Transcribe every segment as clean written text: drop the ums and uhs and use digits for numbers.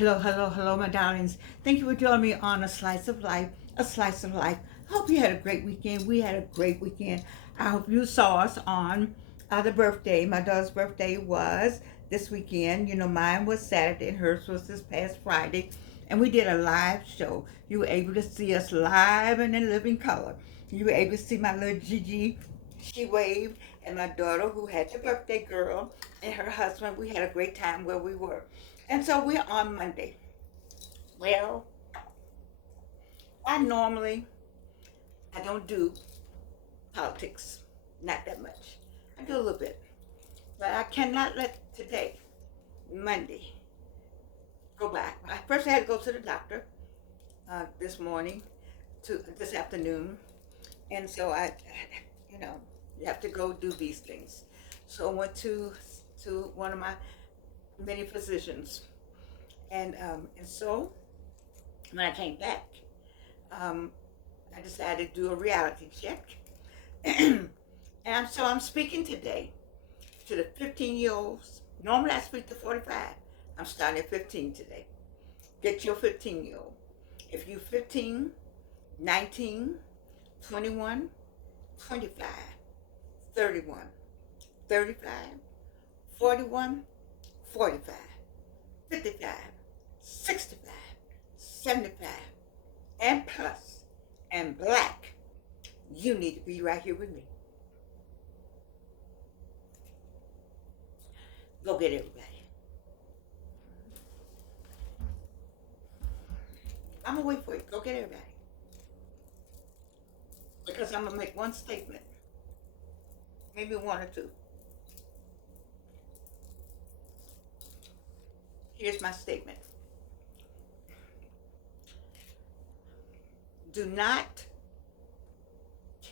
Hello, hello, hello, my darlings. Thank you for joining me on A Slice of Life, A Slice of Life. I hope you had a great weekend. We had a great weekend. I hope you saw us on the birthday. My daughter's birthday was this weekend. You know, mine was Saturday and hers was this past Friday. And we did a live show. You were able to see us live and in living color. You were able to see my little Gigi. She waved. And my daughter, who had the birthday girl, and her husband. We had a great time where we were. And so we're on Monday. Well, I don't do politics, not that much. I do a little bit, but I cannot let today, Monday, go by. First, I had to go to the doctor this morning, to this afternoon, and so you know, you have to go do these things. So I went to one of my many physicians, and so when I came back, um, I decided to do a reality check. And so I'm speaking today to the 15-year-olds. Normally I speak to 45. I'm starting at 15 today. Get your 15-year-old. If you're 15, 19, 21, 25, 31, 35, 41, 45, 55, 65, 75, and plus, and black, you need to be right here with me. Go get everybody. I'm gonna wait for you. Go get everybody. Because I'm gonna make one statement, maybe one or two. Here's my statement. Do not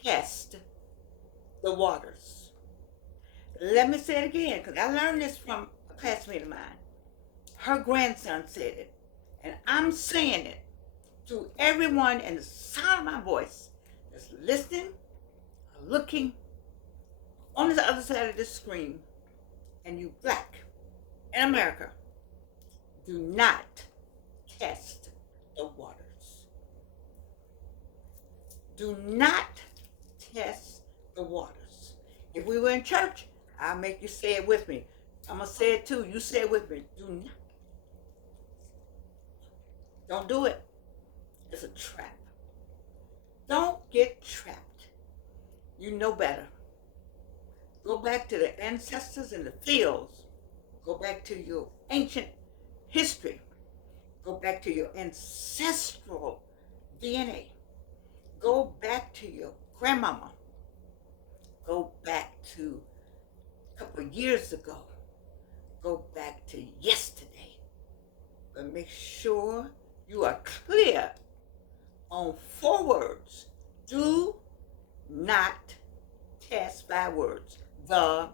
test the waters. Let me say it again, because I learned this from a classmate of mine. Her grandson said it, and I'm saying it to everyone in the sound of my voice that's listening, looking on the other side of the screen, and you black in America, do not test the waters. Do not test the waters. If we were in church, I'll make you say it with me. I'm going to say it too. You say it with me. Do not. Don't do it. It's a trap. Don't get trapped. You know better. Go back to the ancestors in the fields. Go back to your ancient history. Go back to your ancestral DNA. Go back to your grandmama. Go back to a couple of years ago. Go back to yesterday. But make sure you are clear on 4 words. Do not test by words. The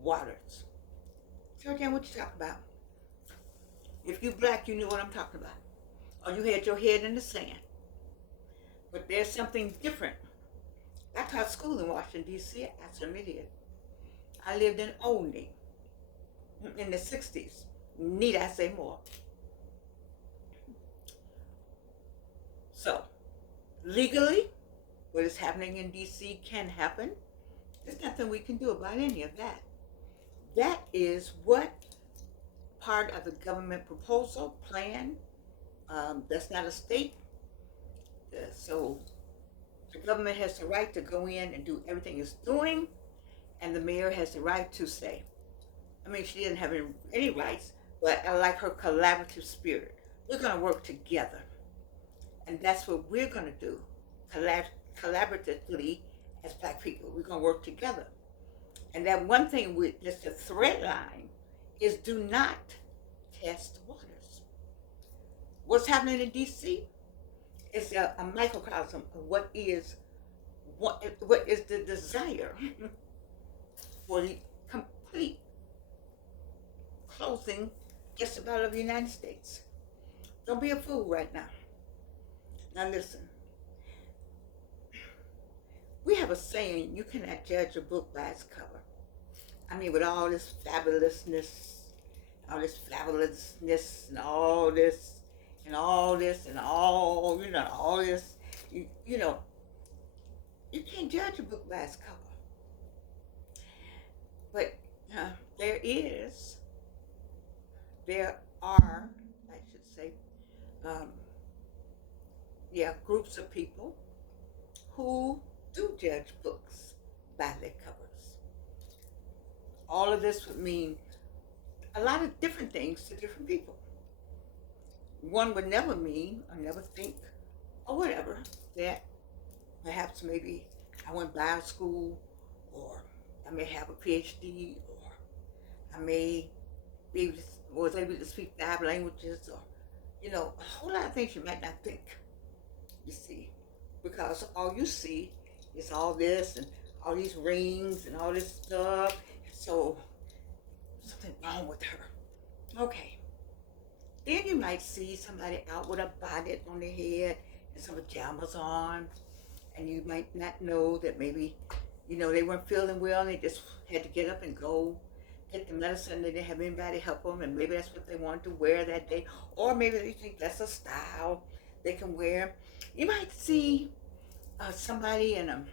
waters. So again, what you talking about? If you black, you knew what I'm talking about. Or you had your head in the sand. But there's something different. I taught school in Washington, D.C. I certainly did. I lived in Olney in the 60s. Need I say more? So, legally, what is happening in D.C. can happen. There's nothing we can do about any of that. That is what part of the government proposal, plan, that's not a state. So the government has the right to go in and do everything it's doing, and the mayor has the right to say. I mean, she didn't have any rights, but I like her collaborative spirit. We're going to work together, and that's what we're going to do, collaboratively as black people. We're going to work together. And that one thing with just a thread line is do not test the waters. What's happening in D.C. is a microcosm of what is the desire for the complete closing just about of the United States. Don't be a fool right now. Now listen. We have a saying, you cannot judge a book by its cover. I mean, with all this fabulousness, all this fabulousness and all this and all this and all, all this. You know, you can't judge a book by its cover. But uh, there is, there are, I should say, um, yeah, groups of people who do judge books by their covers. All of this would mean a lot of different things to different people. One would never mean or never think or whatever that perhaps maybe I went Bible school, or I may have a PhD, or I may be was able to speak 5 languages, or a whole lot of things you might not think. You see, because all you see is all this and all these rings and all this stuff. So something wrong with her. Okay. Then you might see somebody out with a bonnet on their head and some pajamas on, and you might not know that maybe, they weren't feeling well and they just had to get up and go get the medicine. They didn't have anybody help them, and maybe that's what they wanted to wear that day, or maybe they think that's a style they can wear. You might see somebody in a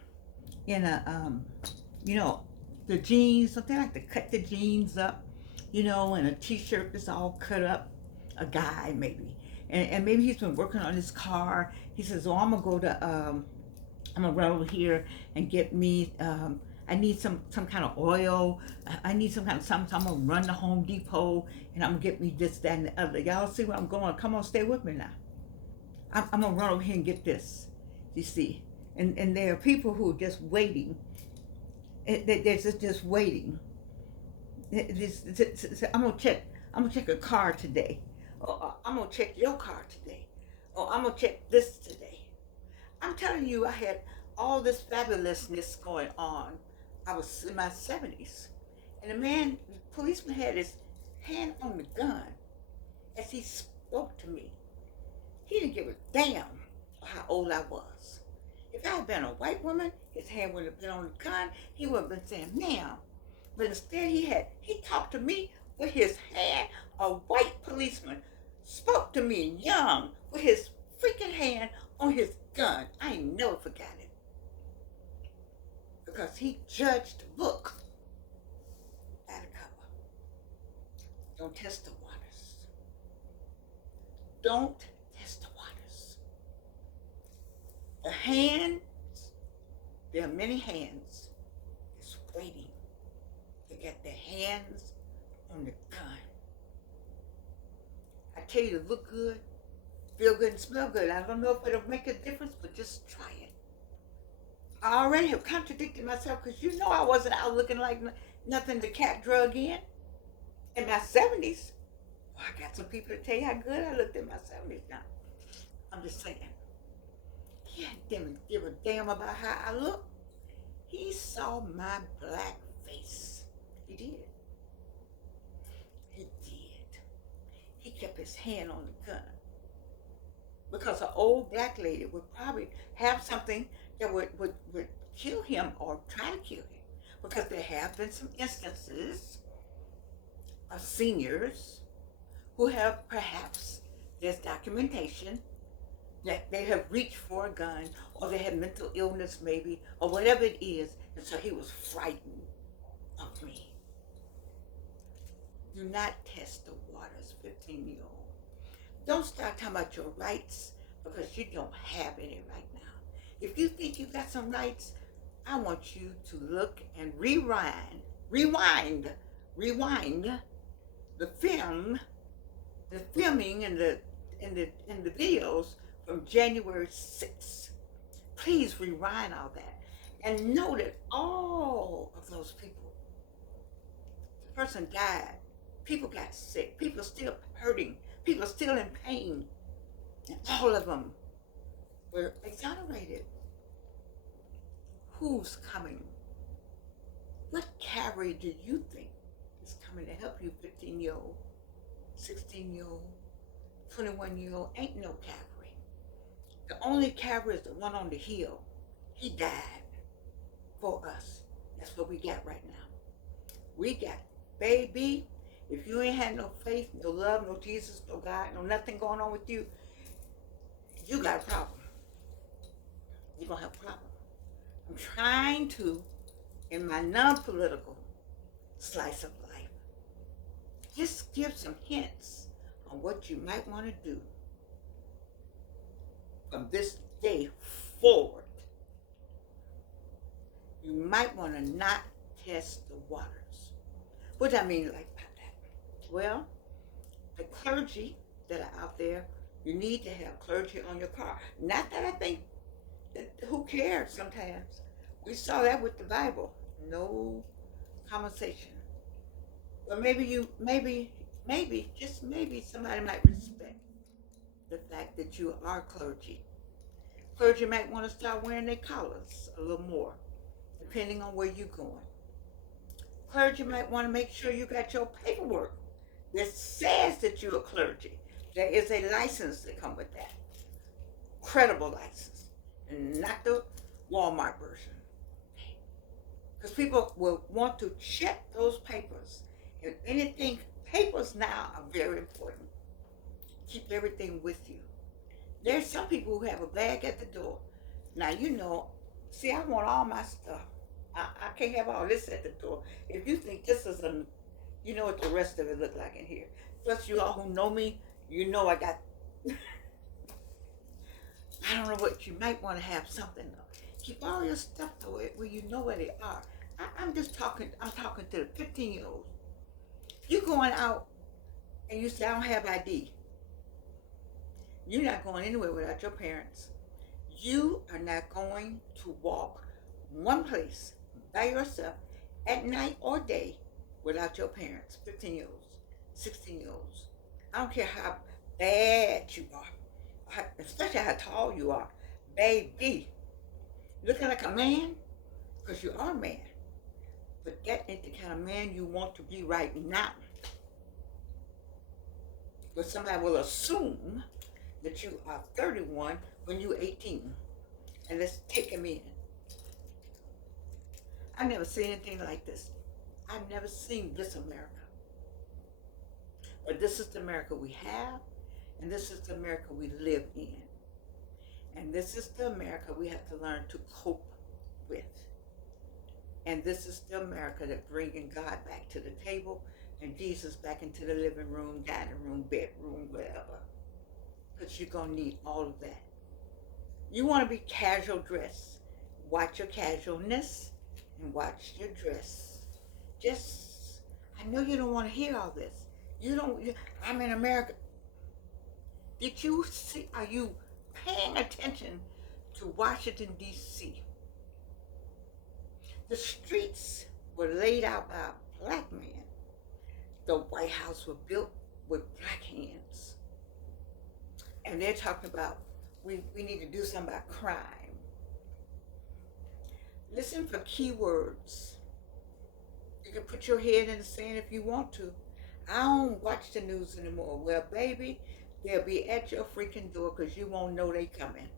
the jeans, something like to cut the jeans up, and a t-shirt that's all cut up, a guy maybe, and maybe he's been working on his car. He says, "Oh, I'm gonna run over here and get me. I need some kind of oil. I need some kind of something. So I'm gonna run to Home Depot and I'm gonna get me this, that, and the other. Y'all see where I'm going? Come on, stay with me now. I'm gonna run over here and get this. You see, and there are people who are just waiting. They're just waiting. I'm gonna check a car today. Or I'm gonna check your car today. Or I'm gonna check this today. I'm telling you, I had all this fabulousness going on. I was in my 70s. And the policeman had his hand on the gun as he spoke to me. He didn't give a damn how old I was. If I had been a white woman, his hand would have been on the gun. He would have been saying, "Ma'am." But instead he talked to me with his hand. A white policeman spoke to me young with his freaking hand on his gun. I ain't never forgot it. Because he judged the book by the cover. Don't test the waters. Don't test the waters. The hands, there are many hands that's waiting to get their hands on the gun. I tell you, to look good, feel good, and smell good. I don't know if it'll make a difference, but just try it. I already have contradicted myself, because I wasn't out looking like nothing the cat drug in my 70s. Well, I got some people to tell you how good I looked in my 70s now. I'm just saying. He didn't give a damn about how I look. He saw my black face. He did. He did. He kept his hand on the gun. Because an old black lady would probably have something that would kill him or try to kill him. Because there have been some instances of seniors who have, perhaps there's documentation that they have reached for a gun, or they had mental illness maybe, or whatever it is, and so he was frightened of me. Do not test the waters, 15-year-old. Don't start talking about your rights, because you don't have any right now. If you think you got some rights, I want you to look and rewind the filming and the videos from January 6th. Please rewind all that and know that all of those people, the person died, people got sick, people still hurting, people still in pain, and all of them were exonerated. Who's coming? What cavalry do you think is coming to help you, 15-year-old, 16-year-old, 21-year-old? Ain't no cavalry. The only cavalry is the one on the hill. He died for us. That's what we got right now. We got baby If you ain't had no faith, no love, no Jesus, no God, no nothing going on with you, you got a problem. You're going to have a problem. I'm trying to, in my non-political slice of life, just give some hints on what you might want to do from this day forward. You might want to not test the waters. What do I mean like by that? Well, the clergy that are out there, you need to have clergy on your car. Not that I think that who cares sometimes. We saw that with the Bible. No conversation. But maybe, just maybe somebody might respect the fact that you are clergy. Clergy might want to start wearing their collars a little more, depending on where you're going. Clergy might want to make sure you got your paperwork that says that you're a clergy. There is a license that comes with that. Credible license. And not the Walmart version. Because people will want to check those papers. If anything, papers now are very important. Keep everything with you. There's some people who have a bag at the door. Now, see, I want all my stuff. I can't have all this at the door. If you think this is you know what the rest of it look like in here. Plus, you all who know me, you know I got, I don't know what, you might want to have something though. Keep all your stuff where you know where they are. I'm talking to the 15-year-olds. You going out and you say, I don't have ID. You're not going anywhere without your parents. You are not going to walk one place by yourself at night or day without your parents, 15-year-olds, 16-year-olds. I don't care how bad you are, especially how tall you are. Baby, looking like a man, because you are a man. But that ain't the kind of man you want to be right now. But somebody will assume that you are 31 when you're 18. And let's take him in. I've never seen anything like this. I've never seen this America. But this is the America we have, and this is the America we live in. And this is the America we have to learn to cope with. And this is the America that bringing God back to the table and Jesus back into the living room, dining room, bedroom, whatever. Because you're going to need all of that. You want to be casual dress. Watch your casualness and watch your dress. I know you don't want to hear all this. I'm in America. Did you see, are you paying attention to Washington, D.C.? The streets were laid out by a black man. The White House was built with black hands. And they're talking about, we need to do something about crime. Listen for keywords. You can put your head in the sand if you want to. I don't watch the news anymore. Well, baby, they'll be at your freaking door because you won't know they coming.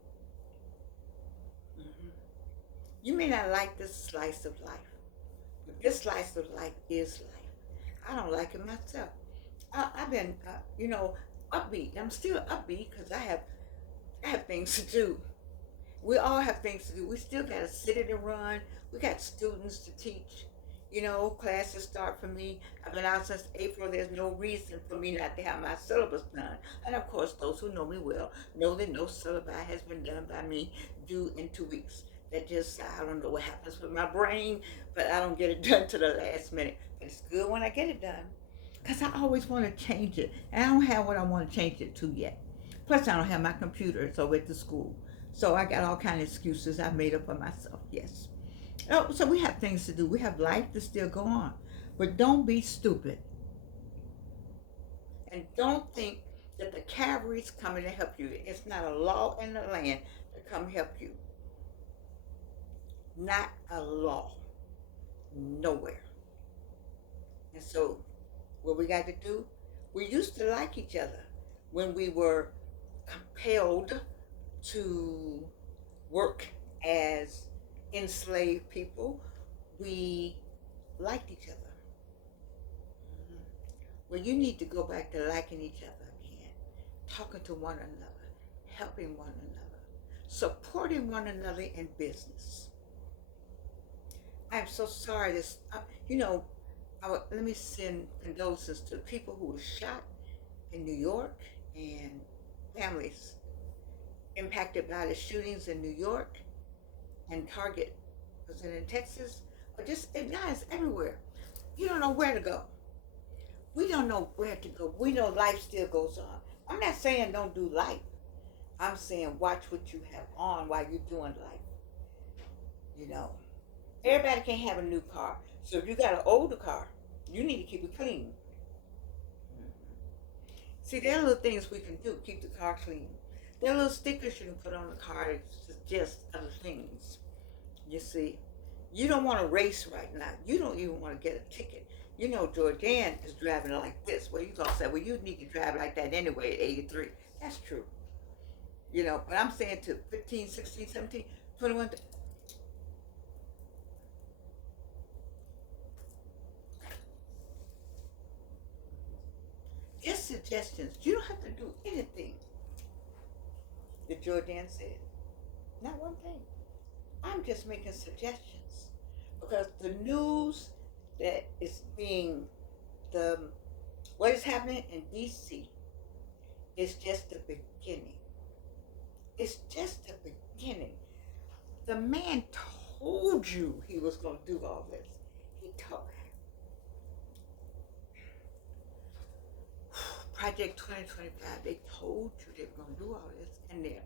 You may not like this slice of life, but this slice of life is life. I don't like it myself. I've been, upbeat. I'm still upbeat because I have things to do. We all have things to do. We still got a city to run. We got students to teach. Classes start for me. I've been out since April. There's no reason for me not to have my syllabus done. And of course, those who know me well know that no syllabus has been done by me due in 2 weeks. That just, I don't know what happens with my brain, but I don't get it done to the last minute. But it's good when I get it done, because I always want to change it. And I don't have what I want to change it to yet. Plus, I don't have my computer. It's over at the school. So I got all kind of excuses I've made up for myself, yes. Oh, so we have things to do. We have life to still go on. But don't be stupid. And don't think that the cavalry's coming to help you. It's not a law in the land to come help you. Not a law. Nowhere. And so, what we got to do, we used to like each other when we were compelled to work as enslaved people. We liked each other. Well, you need to go back to liking each other again, talking to one another, helping one another, supporting one another in business. I'm so sorry. You know, let me send condolences to the people who were shot in New York and families impacted by the shootings in New York and Target was it in Texas or just now it's everywhere. You don't know where to go. We don't know where to go. We know life still goes on. I'm not saying don't do life. I'm saying watch what you have on while you're doing life. You know, everybody can't have a new car. So if you got an older car, you need to keep it clean. See, there are little things we can do. Keep the car clean. There are little stickers you can put on the car that suggest other things. You see, you don't want to race right now. You don't even want to get a ticket. You know, Jordan is driving like this. Well, you gonna say, well, you need to drive like that anyway at 83. That's true. You know, but I'm saying to 15, 16, 17, 21. Just suggestions. You don't have to do anything that Jordan said. Not one thing. I'm just making suggestions because the news that is being the what is happening in DC is just the beginning. It's just the beginning. The man told you he was going to do all this. He told Project 2025. They told you they were going to do all this, and they're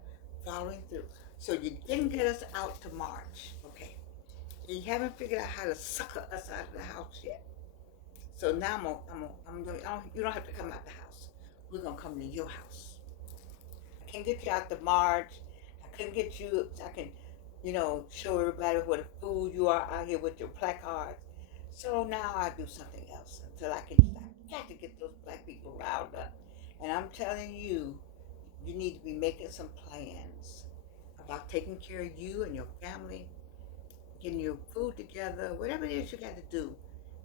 following through. So you didn't get us out to March, okay? You haven't figured out how to sucker us out of the house yet. So now you don't have to come out the house. We're gonna come to your house. I can't get you out the march. I couldn't get you. I can, show everybody what a fool you are out here with your placards. So now I do something else until I can. I got to get those black people riled up. And I'm telling you, you need to be making some plans about taking care of you and your family, getting your food together, whatever it is you got to do,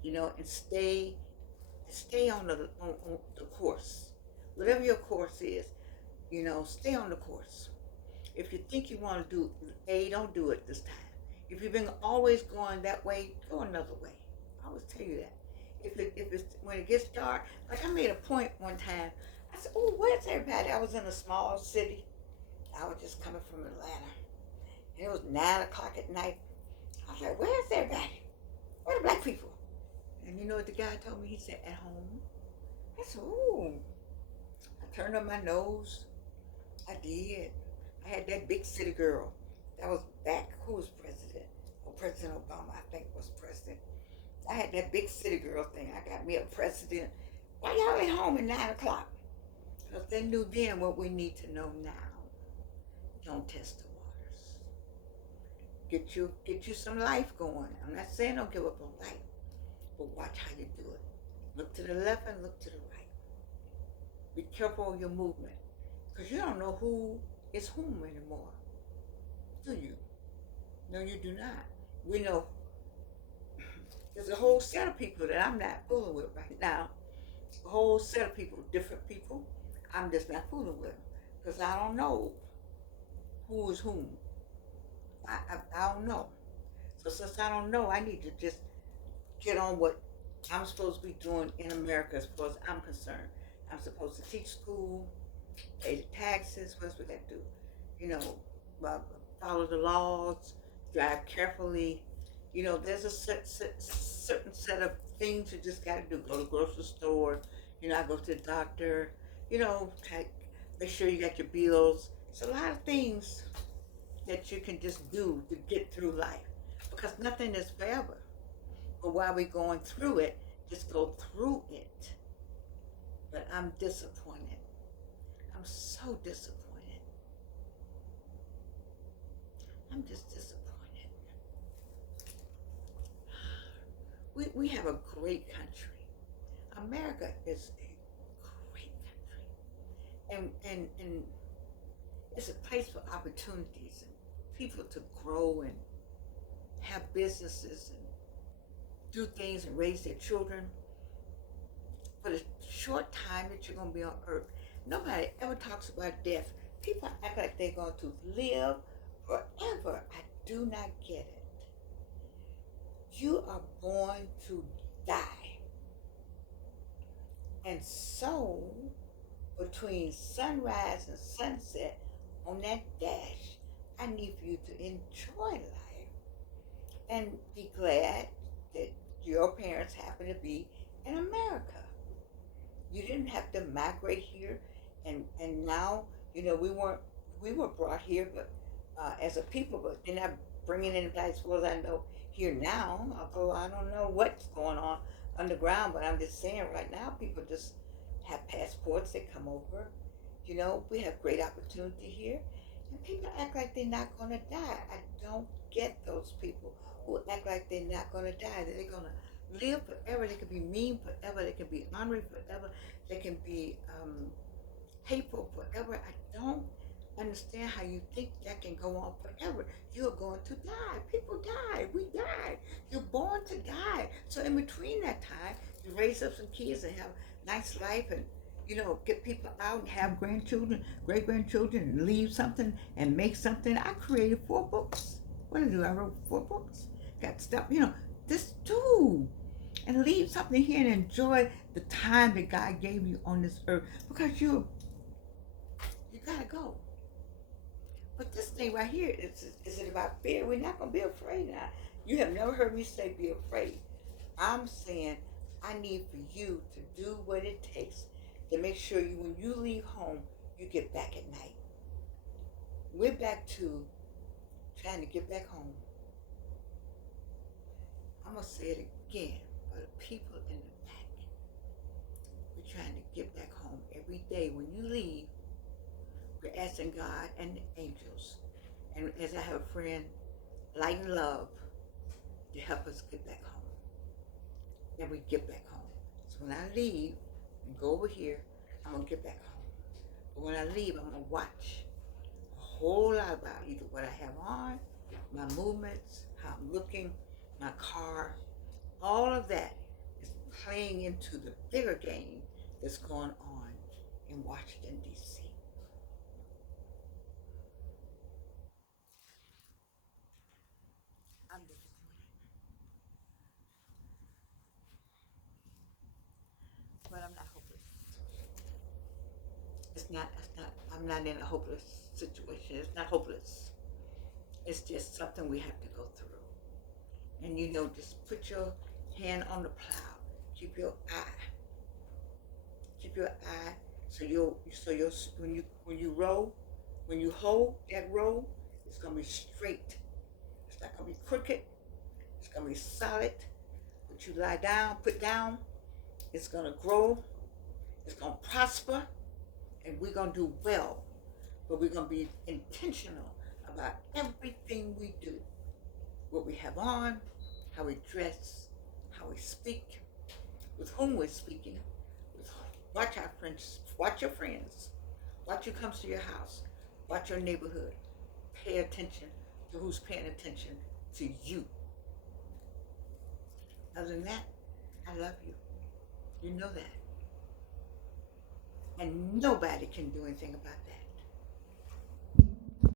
and stay on the course, whatever your course is, stay on the course. If you think you want to do A, don't do it this time. If you've been always going that way, go another way. I always tell you that. If it's when it gets dark, like I made a point one time. I said, "Oh, where's everybody?" I was in a small city. I was just coming from Atlanta, and it was 9 o'clock at night. I was like, "Where's everybody? Where are the black people?" And you know what the guy told me? He said, "At home." I said, "Ooh." I turned up my nose. I did. I had that big city girl. That was back. Who was president? Oh, President Obama, I think, was president. I had that big city girl thing. I got me a president. Why y'all at home at 9 o'clock? Because they knew then what we need to know now. Don't test the waters. Get you some life going. I'm not saying don't give up on life, but watch how you do it. Look to the left and look to the right. Be careful of your movement, because you don't know who is whom anymore, do you? No, you do not. We know there's a whole set of people that I'm not fooling with right now. A whole set of people, different people. I'm just not fooling with them because I don't know who is whom. I don't know. So since I don't know, I need to just get on what I'm supposed to be doing in America as far as I'm concerned. I'm supposed to teach school, pay the taxes. What else we got to do? Follow the laws, drive carefully. There's a certain set of things you just got to do. Go to the grocery store. I go to the doctor. Make sure you got your bills. It's a lot of things that you can just do to get through life because nothing is forever. But while we're going through it, just go through it. But I'm disappointed. I'm so disappointed. I'm just disappointed. We have a great country. America is a great country. And it's a place for opportunities and people to grow and have businesses and do things and raise their children. for the short time that you're going to be on earth. Nobody ever talks about death. People act like they're going to live forever. I do not get it. You are born to die. And so, between sunrise and sunset on that dash, I need for you to enjoy life and be glad that your parents happen to be in America. You didn't have to migrate here, and now we were brought here, but as a people, but they're not bringing anybody as well as I know here now. Although I don't know what's going on underground, but I'm just saying right now, people just have passports. They come over. We have great opportunity here, and people act like they're not going to die. I don't get those people who act like they're not going to die. That they're going to live forever. They can be mean forever. They can be honoring forever. They can be hateful forever. I don't understand how you think that can go on forever. You're going to die. People die. We die. You're born to die. So in between that time, you raise up some kids and have a nice life and get people out and have grandchildren, great grandchildren, and leave something and make something. I created 4 books. What did I do? I wrote 4 books. Got stuff, this too. And leave something here and enjoy the time that God gave you on this earth because you gotta go. But this thing right here, is it about fear? We're not going to be afraid now. You have never heard me say be afraid. I'm saying I need for you to do what it takes to make sure when you leave home, you get back at night. We're back to trying to get back home. I'm going to say it again for the people in the back. We're trying to get back home every day. When you leave, we're asking God and the angels, and as I have a friend, light and love, to help us get back home. And we get back home. So when I leave and go over here, I'm going to get back home. But when I leave, I'm going to watch a whole lot about either what I have on, my movements, how I'm looking, my car. All of that is playing into the bigger game that's going on in Washington, D.C. I'm disappointed, but I'm not hopeless. I'm not in a hopeless situation. It's not hopeless. It's just something we have to go through. And just put your hand on the plow. Keep your eye. Keep your eye so when you hold that row, it's gonna be straight. It's not gonna be crooked. It's gonna be solid. What you put down, it's gonna grow. It's gonna prosper, and we're gonna do well. But we're gonna be intentional about everything we do, what we have on, how we dress, how we speak, with whom we're speaking. Watch our friends, watch your friends, watch who comes to your house, watch your neighborhood. Pay attention to who's paying attention to you. Other than that, I love you. You know that. And nobody can do anything about that.